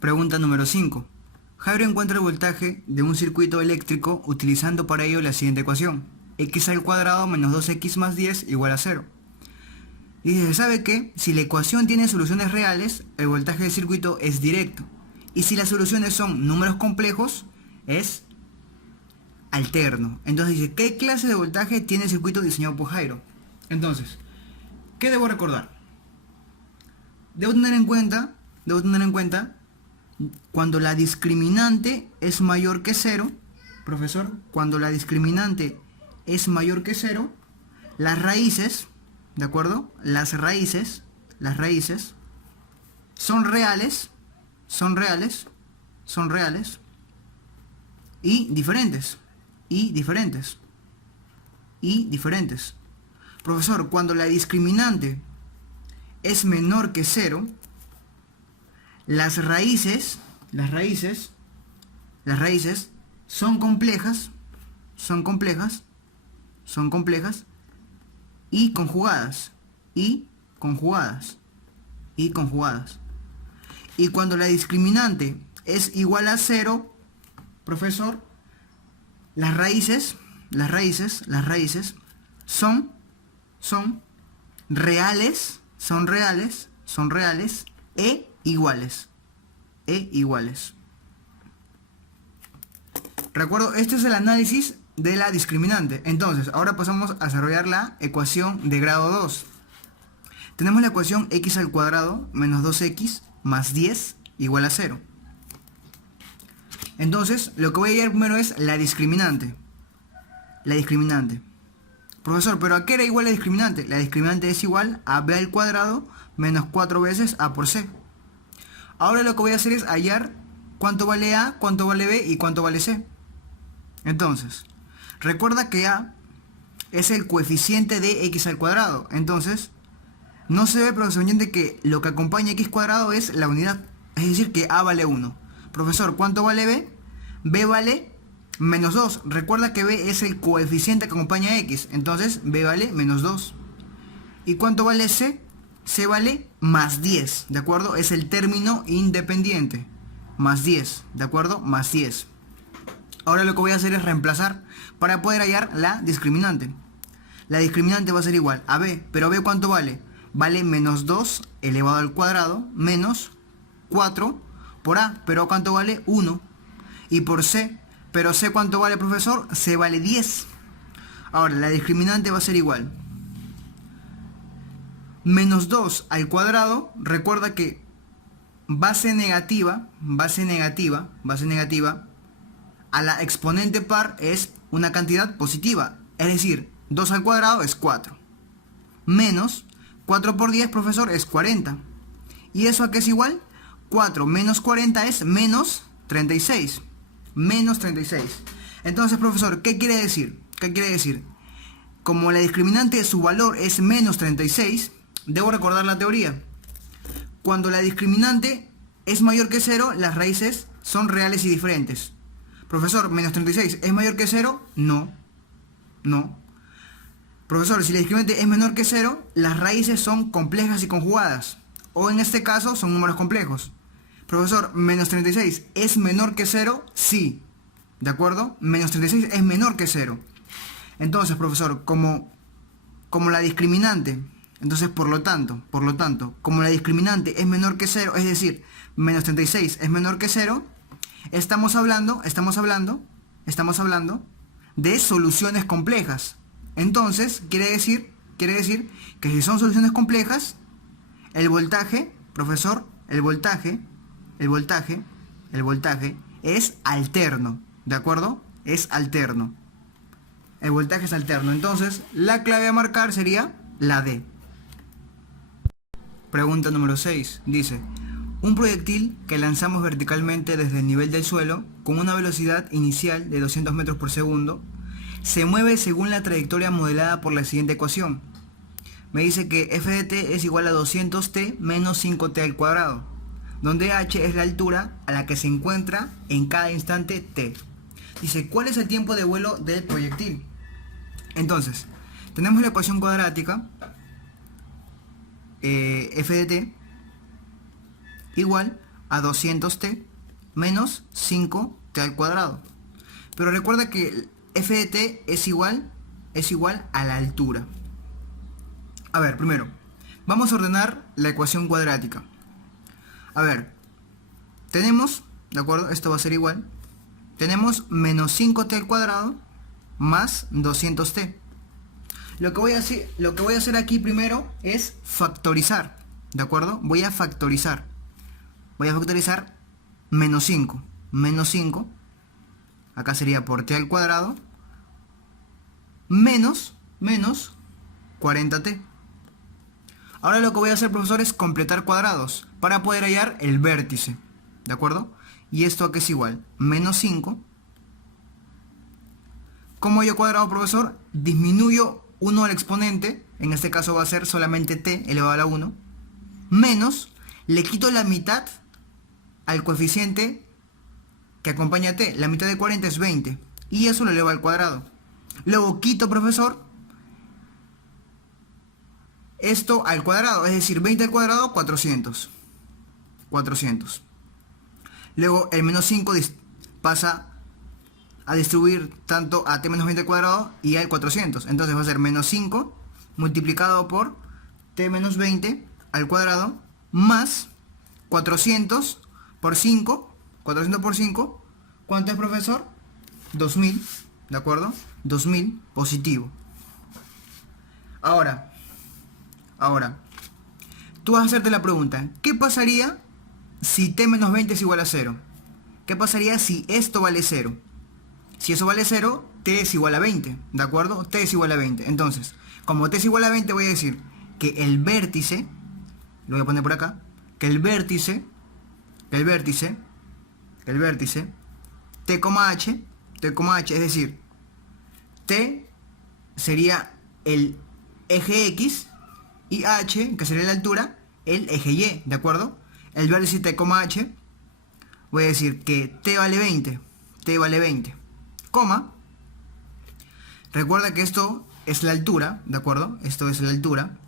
Pregunta número 5. Jairo encuentra el voltaje de un circuito eléctrico utilizando para ello la siguiente ecuación. X al cuadrado menos 2x más 10 igual a 0. Y se sabe que si la ecuación tiene soluciones reales, el voltaje del circuito es directo. Y si las soluciones son números complejos, es alterno. Entonces dice, ¿qué clase de voltaje tiene el circuito diseñado por Jairo? Entonces, ¿qué debo recordar? Debo tener en cuenta cuando la discriminante es mayor que 0, profesor, cuando la discriminante es mayor que 0, las raíces, ¿de acuerdo? Las raíces son reales y diferentes. Profesor, cuando la discriminante es menor que 0, las raíces son complejas y conjugadas. Y cuando la discriminante es igual a 0, profesor, las raíces son reales e iguales. Recuerdo, este es el análisis de la discriminante. Entonces, ahora pasamos a desarrollar la ecuación de grado 2. Tenemos la ecuación x al cuadrado menos 2x más 10 igual a 0. Entonces, lo que voy a hallar primero es la discriminante. Profesor, ¿pero a qué era igual la discriminante? La discriminante es igual a b al cuadrado menos 4 veces a por c. Ahora lo que voy a hacer es hallar cuánto vale a, cuánto vale b y cuánto vale c. Entonces, recuerda que a es el coeficiente de x al cuadrado. Entonces, no se ve, profesor oyente, que lo que acompaña a x cuadrado es la unidad. Es decir, que a vale 1. Profesor, ¿cuánto vale b? B vale menos 2. Recuerda que b es el coeficiente que acompaña a x. Entonces, b vale menos 2. ¿Y cuánto vale c? C vale más 10, ¿de acuerdo? Es el término independiente. Más 10, ¿de acuerdo? Más 10. Ahora lo que voy a hacer es reemplazar para poder hallar la discriminante. La discriminante va a ser igual a b, pero b ¿cuánto vale? Vale menos 2 elevado al cuadrado menos 4 por a, pero ¿cuánto vale? 1. Y por c, pero c ¿cuánto vale, profesor? C vale 10. Ahora, la discriminante va a ser igual. Menos 2 al cuadrado, recuerda que base negativa a la exponente par es una cantidad positiva. Es decir, 2 al cuadrado es 4. Menos 4 por 10, profesor, es 40. ¿Y eso a qué es igual? 4 menos 40 es menos 36. Menos 36. Entonces, profesor, ¿qué quiere decir? Como la discriminante de su valor es menos 36, debo recordar la teoría. Cuando la discriminante es mayor que 0, las raíces son reales y diferentes. Profesor, menos 36, ¿es mayor que 0? No. Profesor, si la discriminante es menor que 0, las raíces son complejas y conjugadas. O en este caso, son números complejos. Profesor, menos 36, ¿es menor que 0? Sí. ¿De acuerdo? Menos 36 es menor que 0. Entonces, profesor, como la discriminante, entonces por lo tanto, como la discriminante es menor que 0, es decir, menos 36 es menor que 0, estamos hablando de soluciones complejas. Entonces, quiere decir que si son soluciones complejas, el voltaje, profesor, el voltaje es alterno, ¿de acuerdo? Es alterno. El voltaje es alterno. Entonces, la clave a marcar sería la D. Pregunta número 6. Dice, un proyectil que lanzamos verticalmente desde el nivel del suelo con una velocidad inicial de 200 metros por segundo se mueve según la trayectoria modelada por la siguiente ecuación. Me dice que f de t es igual a 200t menos 5t al cuadrado, donde h es la altura a la que se encuentra en cada instante t. Dice, ¿cuál es el tiempo de vuelo del proyectil? Entonces, tenemos la ecuación cuadrática, f de t igual a 200t menos 5t al cuadrado. Pero recuerda que f de t es igual a la altura. A ver, primero, vamos a ordenar la ecuación cuadrática. A ver, tenemos, ¿de acuerdo? Esto va a ser igual. Tenemos menos 5t al cuadrado más 200t. Lo que voy a hacer aquí primero es factorizar, ¿de acuerdo? Voy a factorizar menos 5. Menos 5, acá sería por t al cuadrado, menos 40t. Ahora lo que voy a hacer, profesor, es completar cuadrados para poder hallar el vértice, ¿de acuerdo? Y esto aquí es igual, menos 5. ¿Cómo hallo cuadrado, profesor? Disminuyo 1 al exponente, en este caso va a ser solamente t elevado a la 1, menos, le quito la mitad al coeficiente que acompaña a t. La mitad de 40 es 20, y eso lo elevo al cuadrado. Luego quito, profesor, esto al cuadrado, es decir, 20 al cuadrado, 400. Luego el menos 5 pasa a distribuir tanto a t menos 20 al cuadrado y al 400. Entonces va a ser menos 5 multiplicado por t menos 20 al cuadrado más 400 por 5. 400 por 5, ¿cuánto es, profesor? 2000, ¿de acuerdo? 2000 positivo. Ahora, tú vas a hacerte la pregunta, ¿qué pasaría si t menos 20 es igual a 0? ¿Qué pasaría si esto vale 0? Si eso vale 0, t es igual a 20, ¿de acuerdo? T es igual a 20. Entonces, como t es igual a 20, voy a decir que el vértice, lo voy a poner por acá, que el vértice, t, h, es decir, t sería el eje X y h, que sería la altura, el eje Y, ¿de acuerdo? El vértice t, h, voy a decir que t vale 20, coma, recuerda que esto es la altura, ¿de acuerdo? Esto es la altura.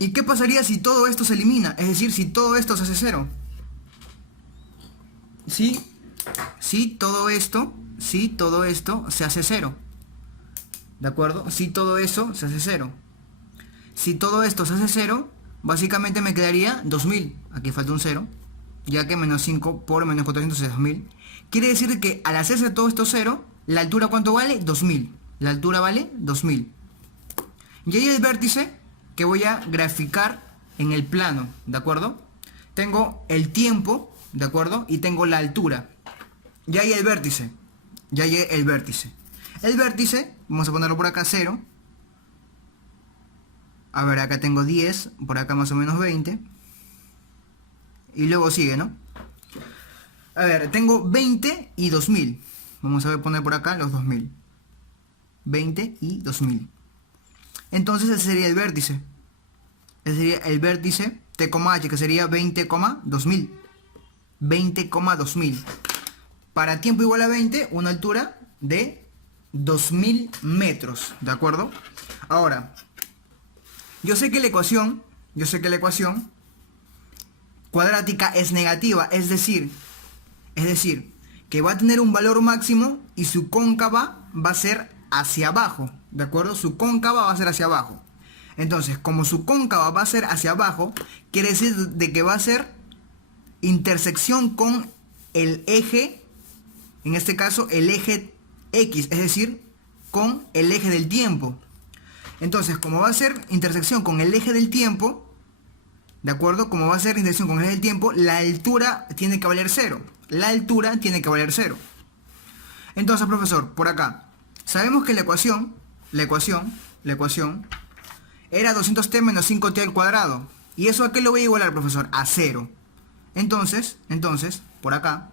¿Y qué pasaría si todo esto se elimina? Es decir, si todo esto se hace 0. Si todo esto se hace 0. ¿De acuerdo? Si todo eso se hace 0. Si todo esto se hace 0, básicamente me quedaría 2000. Aquí falta un 0. Ya que menos 5 por menos 400 es 2000. Quiere decir que al hacerse todo esto 0, ¿la altura cuánto vale? 2000. La altura vale 2000. Y ahí el vértice que voy a graficar en el plano, ¿de acuerdo? Tengo el tiempo, ¿de acuerdo? Y tengo la altura. Ya hay el vértice. El vértice, vamos a ponerlo por acá 0. A ver, acá tengo 10, por acá más o menos 20. Y luego sigue, ¿no? A ver, tengo 20 y 2000. Vamos a poner por acá los 2000. 20 y 2000. Entonces ese sería el vértice. Ese sería el vértice t, h, que sería 20,2000. 20,2000. Para tiempo igual a 20, una altura de 2000 metros. ¿De acuerdo? Ahora, yo sé que la ecuación cuadrática es negativa, es decir, que va a tener un valor máximo y su cóncava va a ser hacia abajo, ¿de acuerdo? Su cóncava va a ser hacia abajo. Entonces, como su cóncava va a ser hacia abajo, quiere decir de que va a ser intersección con el eje, en este caso el eje X, es decir, con el eje del tiempo. Entonces, como va a ser intersección con el eje del tiempo, ¿de acuerdo? Como va a ser intersección con el eje del tiempo, la altura tiene que valer 0. Entonces, profesor, por acá, sabemos que la ecuación era 200t menos 5t al cuadrado. ¿Y eso a qué lo voy a igualar, profesor? A 0. Entonces, por acá,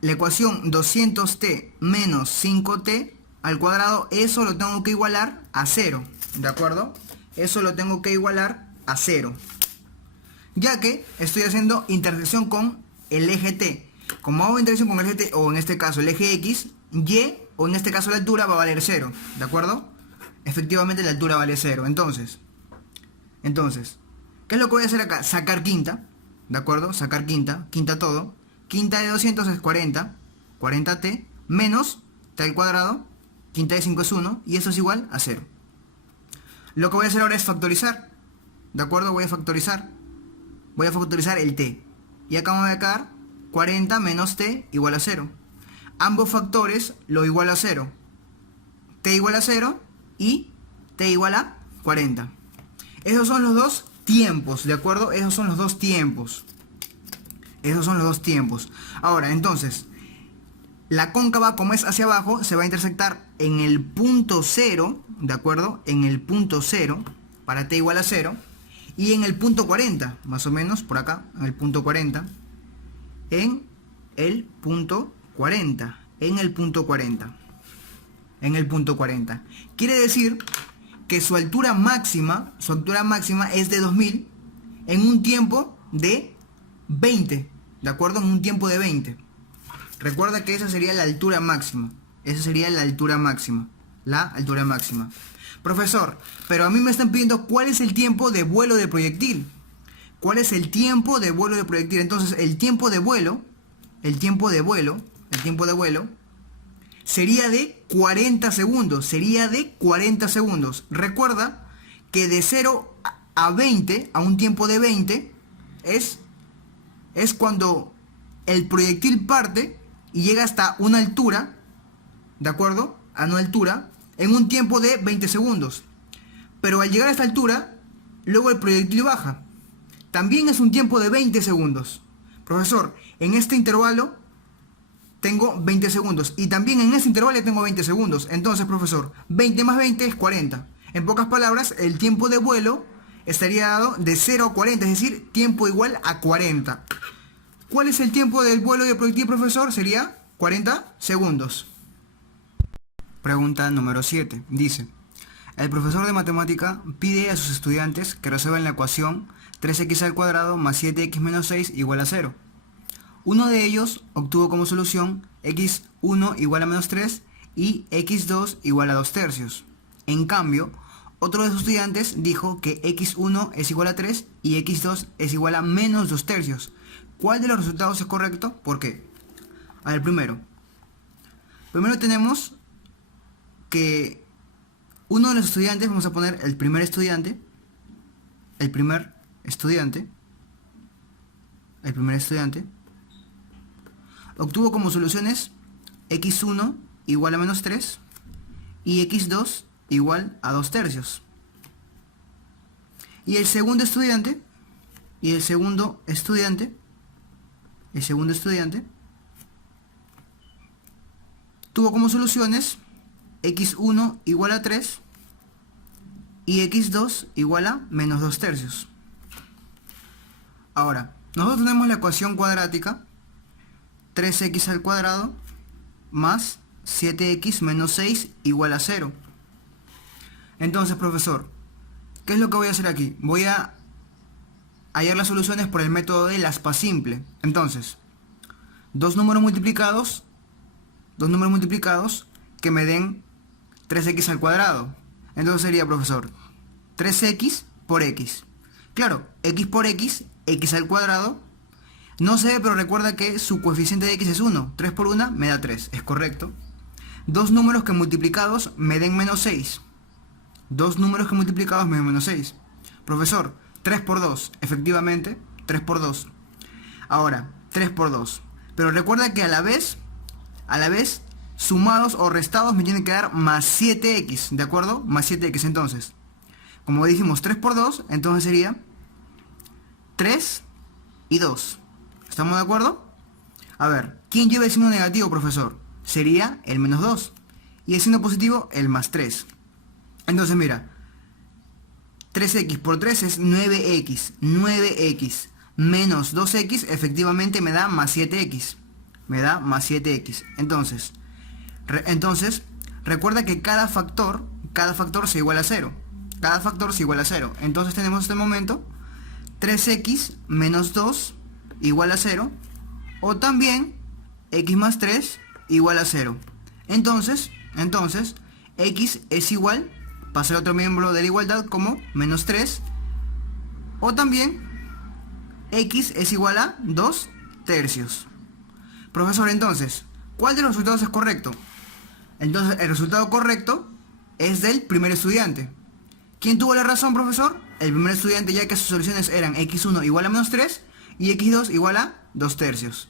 la ecuación 200t menos 5t al cuadrado, eso lo tengo que igualar a 0, ¿de acuerdo? Eso lo tengo que igualar a 0, ya que estoy haciendo intersección con el eje t. Como hago intersección con el eje t, o en este caso el eje x, y, o en este caso la altura va a valer 0, ¿de acuerdo? Efectivamente la altura vale 0. Entonces, Entonces, ¿qué es lo que voy a hacer acá? Sacar quinta, ¿de acuerdo? Sacar quinta, quinta todo. Quinta de 200 es 40, 40t, menos t al cuadrado, quinta de 5 es 1, y eso es igual a 0. Lo que voy a hacer ahora es factorizar, ¿de acuerdo? Voy a factorizar el t. Y acá me va a quedar 40 menos t igual a 0. Ambos factores lo igual a 0. T igual a 0 y t igual a 40. Esos son los dos tiempos, ¿de acuerdo? Esos son los dos tiempos. Ahora, entonces, la cóncava, como es hacia abajo, se va a intersectar en el punto 0, ¿de acuerdo? En el punto 0, para t igual a 0. Y en el punto 40, más o menos, por acá, en el punto 40. En el punto 40. Quiere decir que su altura máxima es de 2000 en un tiempo de 20, ¿de acuerdo? En un tiempo de 20. Recuerda que esa sería la altura máxima. La altura máxima. Profesor, pero a mí me están pidiendo cuál es el tiempo de vuelo de proyectil. Entonces, el tiempo de vuelo sería de 40 segundos. Recuerda que de 0 a 20, a un tiempo de 20, es cuando el proyectil parte y llega hasta una altura, ¿de acuerdo? A una altura, en un tiempo de 20 segundos. Pero al llegar a esta altura, luego el proyectil baja. También es un tiempo de 20 segundos. Profesor, en este intervalo tengo 20 segundos. Y también en este intervalo tengo 20 segundos. Entonces, profesor, 20 más 20 es 40. En pocas palabras, el tiempo de vuelo estaría dado de 0 a 40, es decir, tiempo igual a 40. ¿Cuál es el tiempo del vuelo de proyectil, profesor? Sería 40 segundos. Pregunta número 7. Dice: el profesor de matemática pide a sus estudiantes que resuelvan la ecuación 3x al cuadrado más 7x menos 6 igual a 0. Uno de ellos obtuvo como solución x1 igual a menos 3 y x2 igual a 2 tercios. En cambio, otro de sus estudiantes dijo que x1 es igual a 3 y x2 es igual a menos 2 tercios. ¿Cuál de los resultados es correcto? ¿Por qué? A ver, primero tenemos que uno de los estudiantes, vamos a poner el primer estudiante, obtuvo como soluciones x1 igual a menos 3 y x2 igual a 2 tercios. Y el segundo estudiante tuvo como soluciones x1 igual a 3 y x2 igual a menos 2 tercios. Ahora, nosotros tenemos la ecuación cuadrática 3x al cuadrado más 7x menos 6 igual a 0. Entonces, profesor, ¿qué es lo que voy a hacer aquí? Voy a hallar las soluciones por el método de aspa simple. Entonces, dos números multiplicados que me den 3x al cuadrado. Entonces sería, profesor, 3x por x. Claro, x por x, x al cuadrado. No sé, pero recuerda que su coeficiente de x es 1. 3 por 1 me da 3, es correcto. Dos números que multiplicados me den menos 6. Profesor, 3 por 2, efectivamente, 3 por 2. Ahora, 3 por 2. Pero recuerda que a la vez, sumados o restados me tienen que dar más 7x, ¿de acuerdo? Más 7x, entonces, como dijimos 3 por 2, entonces sería 3 y 2. ¿Estamos de acuerdo? A ver, ¿quién lleva el signo negativo, profesor? Sería el menos 2. Y el signo positivo, el más 3. Entonces, mira, 3x por 3 es 9x. 9x menos 2x efectivamente me da más 7x. Entonces, recuerda que cada factor se iguala a 0. Entonces tenemos hasta el momento 3x menos 2 igual a 0. O también x más 3 igual a 0. Entonces, x es igual, pasa al otro miembro de la igualdad como menos 3 O también x es igual a 2 tercios. Profesor, entonces, ¿cuál de los resultados es correcto? Entonces, el resultado correcto es del primer estudiante. ¿Quién tuvo la razón, profesor? El primer estudiante, ya que sus soluciones eran x1 igual a menos 3 y x2 igual a 2 tercios.